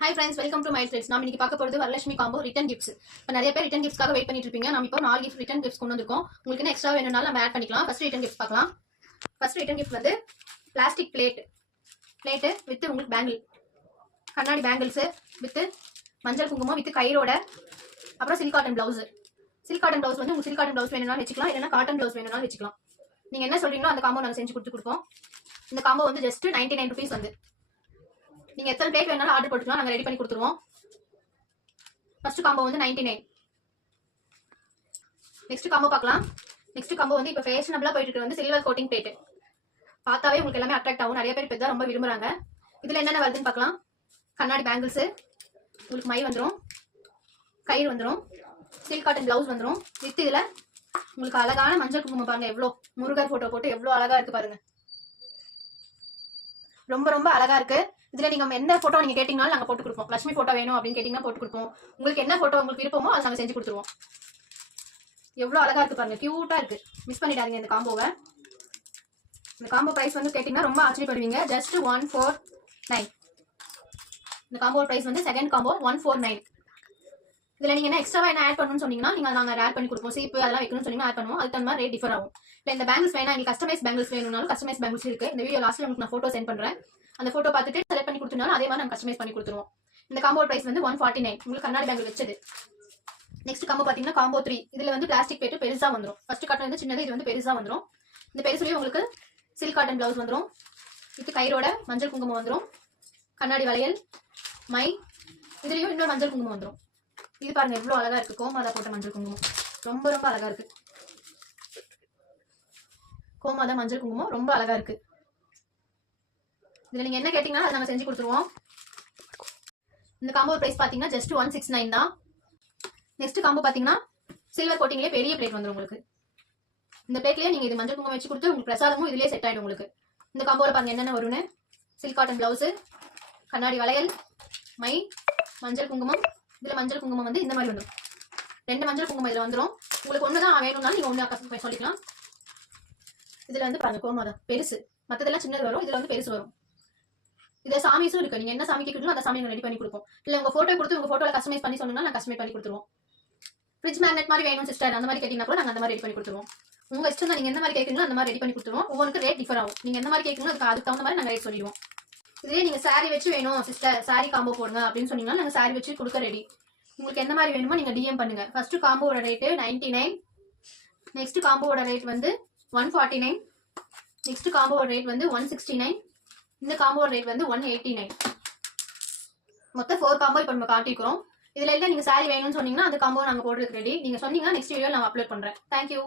Hi friends, welcome to my threads. நாம் இன்னைக்கு பார்க்க போறது வரலட்சுமி காம்போ ரிட்டர்ன் கிஃப்ட்ஸ். இப்போ நிறைய பேர் ரிட்டர்ன் கிஃப்ட்ஸ்க்காக வெயிட் பண்ணிட்டு இருப்பீங்க. நாம இப்போ 4 ரிட்டர்ன் கிஃப்ட்ஸ் கொண்டு வந்திருக்கோம். உங்களுக்கு என்ன எக்ஸ்ட்ரா வேணும்னாலும் நம்ம ஆட் பண்ணிக்கலாம். ஃபர்ஸ்ட் ரிட்டர்ன் கிஃப்ட் பார்க்கலாம். ஃபர்ஸ்ட் ரிட்டர்ன் கிஃப்ட் வந்து பிளாஸ்டிக் பிளேட் வித் உங்களுக்கு பேங்கிள், கண்ணாடி பேங்கிள்ஸ் வித் மஞ்சள் குங்குமம் வித் கயிறோட, அப்புறம் silk cotton blouse. Silk cotton blouse வந்து உங்களுக்கு சில்க் காட்டன் பிளவுஸ் வேணும்னாலும் வச்சுக்கலாம், இல்லைன்னா காட்டன் பிளவுஸ் வேணும்னாலும் வச்சுக்கலாம். நீங்க என்ன சொல்றீங்களோ அந்த காம்போ நாங்கள் செஞ்சு கொடுப்போம். இந்த காம்போ வந்து ஜஸ்ட் 99 rupees வந்து. நீங்க எத்தனை பிளேட் வேணாலும் ஆர்டர் போட்டுக்கலாம், நாங்க ரெடி பண்ணி கொடுத்துருவோம். ஃபர்ஸ்ட் காம்போ வந்து 99. நெக்ஸ்ட் காம்போ பார்க்கலாம். நெக்ஸ்ட் காம்போ வந்து இப்போ ஃபேஷனபிளா போயிட்டு இருக்கு வந்து சில்வர் கோட்டிங் பிளேட். பார்த்தாவே உங்களுக்கு எல்லாமே அட்ராக்ட் ஆகும், நிறைய பேர் இப்போ தான் ரொம்ப விரும்புறாங்க. இதுல என்னென்ன வருதுன்னு பார்க்கலாம். கண்ணாடி பேங்கிள்ஸ், உங்களுக்கு மை வந்துடும், கயிறு வந்துடும், சில்க் காட்டன் பிளவுஸ் வந்துடும் வித் இதுல உங்களுக்கு அழகான மஞ்சள் குங்குமம் பாருங்க, எவ்வளோ முருகர் போட்டோ போட்டு எவ்வளோ அழகா இருக்கு பாருங்க, ரொம்ப ரொம்ப அழகா இருக்கு. இதுல நீங்க எந்த போட்டோ நீங்க கேட்டீங்கனாலும் நாங்க போட்டு கொடுப்போம். லட்சுமி போட்டோ வேணும் அப்படின்னு கேட்டீங்கன்னா போட்டு கொடுப்போம். உங்களுக்கு என்ன போட்டோ உங்களுக்கு விருப்பமோ அதை நாங்க செஞ்சு கொடுத்துருவோம். எவ்வளவு அழகா இருக்கு பாருங்க, கியூட்டா இருக்கு. மிஸ் பண்ணிடாதீங்க இந்த காம்போவை. இந்த காம்போ பிரைஸ் வந்து கேட்டீங்கன்னா ரொம்ப ஆச்சரியப்படுவீங்க. ஜஸ்ட் 149. இந்த காம்போ பிரைஸ் வந்து செகண்ட் காம்போ 149. இதுல நீங்க என்ன எக்ஸ்ட்ரா என்ன ஆட் பண்ணணும்னு சொன்னீங்கன்னா நீங்க நாங்க ஆட் பண்ணி கொடுப்போம். சீப்பு அதெல்லாம் வைக்கணும்னு சொன்னீங்கன்னா ஆட் பண்ணுவோம். அதுக்கு தகுந்த மாதிரி ரேட் டிஃபர் ஆகும். இல்லை இந்த பேங்கிள்ஸ் வேணா, நீங்க கஸ்டமைஸ் பேங்கிள்ஸ் வேணும்னாலும் கஸ்டமைஸ் பேங்கிள்ஸ் இருக்கு. இந்த வீடியோ லாஸ்ட்ல உங்களுக்கு நான் போட்டோ சென்ட் பண்றேன். அந்த போட்டோ பார்த்துட்டு செலக்ட் பண்ணி கொடுத்தனாலும் அதே மாதிரி நம்ம கஸ்டமைஸ் பண்ணி கொடுத்துருவோம். இந்த காம்போ பிரைஸ் வந்து 149. உங்களுக்கு கண்ணாடி பேங்கிள் வச்சது. நெக்ஸ்ட் காம்போ பாத்தீங்கன்னா காம்போ 3. இதுல வந்து பிளாஸ்டிக் பிளேட் பெருசா வந்துடும். ஃபர்ஸ்ட் காட்டன் வந்து சின்னது, இது வந்து பெருசா வந்துடும். இந்த பெருசுலயும் உங்களுக்கு சில்க் காட்டன் பிளவுஸ் வந்துடும், இது கயிறோட மஞ்சள் குங்குமம் வந்துடும், கண்ணாடி வளையல், மை, இதுலயும் இன்னொரு மஞ்சள் குங்குமம் வந்துடும். இது பாருங்க எவ்வளவு அழகா இருக்கு, கோமாதா போட்ட மஞ்சள் குங்குமம் ரொம்ப ரொம்ப அழகா இருக்கு. கோமாதா மஞ்சள் குங்குமம் ரொம்ப அழகா இருக்கு. இதுல நீங்க என்ன கேட்டீங்கன்னா அதை நாங்க செஞ்சு கொடுத்துருவோம். இந்த காம்போ பிரைஸ் பாத்தீங்கன்னா ஜஸ்ட் 169 தான். நெக்ஸ்ட் காம்போ பாத்தீங்கன்னா சில்வர் கோட்டிங்லயே பெரிய பிளேட் வந்துடும் உங்களுக்கு. இந்த பிளேட்லயே நீங்க இது மஞ்சள் குங்குமம் வச்சு கொடுத்து உங்களுக்கு பிரசாதமும் இதுலயே செட் ஆயிடும் உங்களுக்கு. இந்த காம்போல பாருங்க என்னென்ன வரும்னு. சில்க் காட்டன் பிளவுஸ், கண்ணாடி வளையல், மை, மஞ்சள் குங்குமம். இதுல மஞ்சள் குங்குமம் வந்து இந்த மாதிரி வந்துடும். 2 மஞ்சள் குங்குமம் இதுல வந்துடும். உங்களுக்கு ஒண்ணுதான் வேணும்னாலும் நீங்க ஒண்ணு சொல்லிக்கலாம். இதுல வந்து பாருங்க கோமாதா பெருசு, மத்ததெல்லாம் சின்னது வரும், இதுல வந்து பெருசு வரும். இதுல சாமிஸும் இருக்கு. நீங்க என்ன சாமி கேட்கறீங்களோ அந்த சாமி ரெடி பண்ணி கொடுப்போம். இல்ல உங்க போட்டோ கொடுத்து உங்க போட்டோல கஸ்டமைஸ் பண்ணி சொன்னா நான் கஸ்டமைஸ் பண்ணி கொடுத்துருவோம். ஃப்ரிட்ஜ் மேக்னெட் மாதிரி வேணும் சிஸ்டர் அந்த மாதிரி கேட்டீங்கன்னா கூட நாங்க அந்த மாதிரி ரெடி பண்ணி கொடுத்துருவோம். உங்க இஷ்டம் தான், நீங்க எந்த மாதிரி கேட்கறீங்களோ அந்த மாதிரி ரெடி பண்ணி கொடுத்துருவோம். ஒவ்வொருக்கு ரேட் டிஃபர் ஆகும். நீங்க எந்த மாதிரி கேட்கறீங்களோ அதுக்கு தகுந்த மாதிரி நாங்க ரேட் சொல்லிடுவோம். இதே நீங்க சாரி வச்சு வேணும் சிஸ்டர், சாரி காம்போ போடுங்க அப்படின்னு சொன்னீங்கன்னா நாங்க சாரி வச்சு கொடுக்க ரெடி. உங்களுக்கு எந்த மாதிரி வேணுமோ நீங்க டிஎம் பண்ணுங்க. ஃபர்ஸ்ட் காம்போவோட ரேட் 99. நெக்ஸ்ட் காம்போவோட ரேட் வந்து 149. நெக்ஸ்ட் காம்போவோட ரேட் வந்து 169. இந்த காம்போவோட ரேட் வந்து 189. மொத்தம் 4 காம்போ இப்போ நம்ம காட்டிக்கிறோம். இதுல இல்ல நீங்க சாரி வேணும்னு சொன்னீங்கன்னா அந்த காம்போ நாங்க போடுறதுக்கு ரெடி. நீங்க சொன்னீங்கன்னா நெக்ஸ்ட் வீடியோ நான் அப்லோட் பண்றேன். தேங்க்யூ.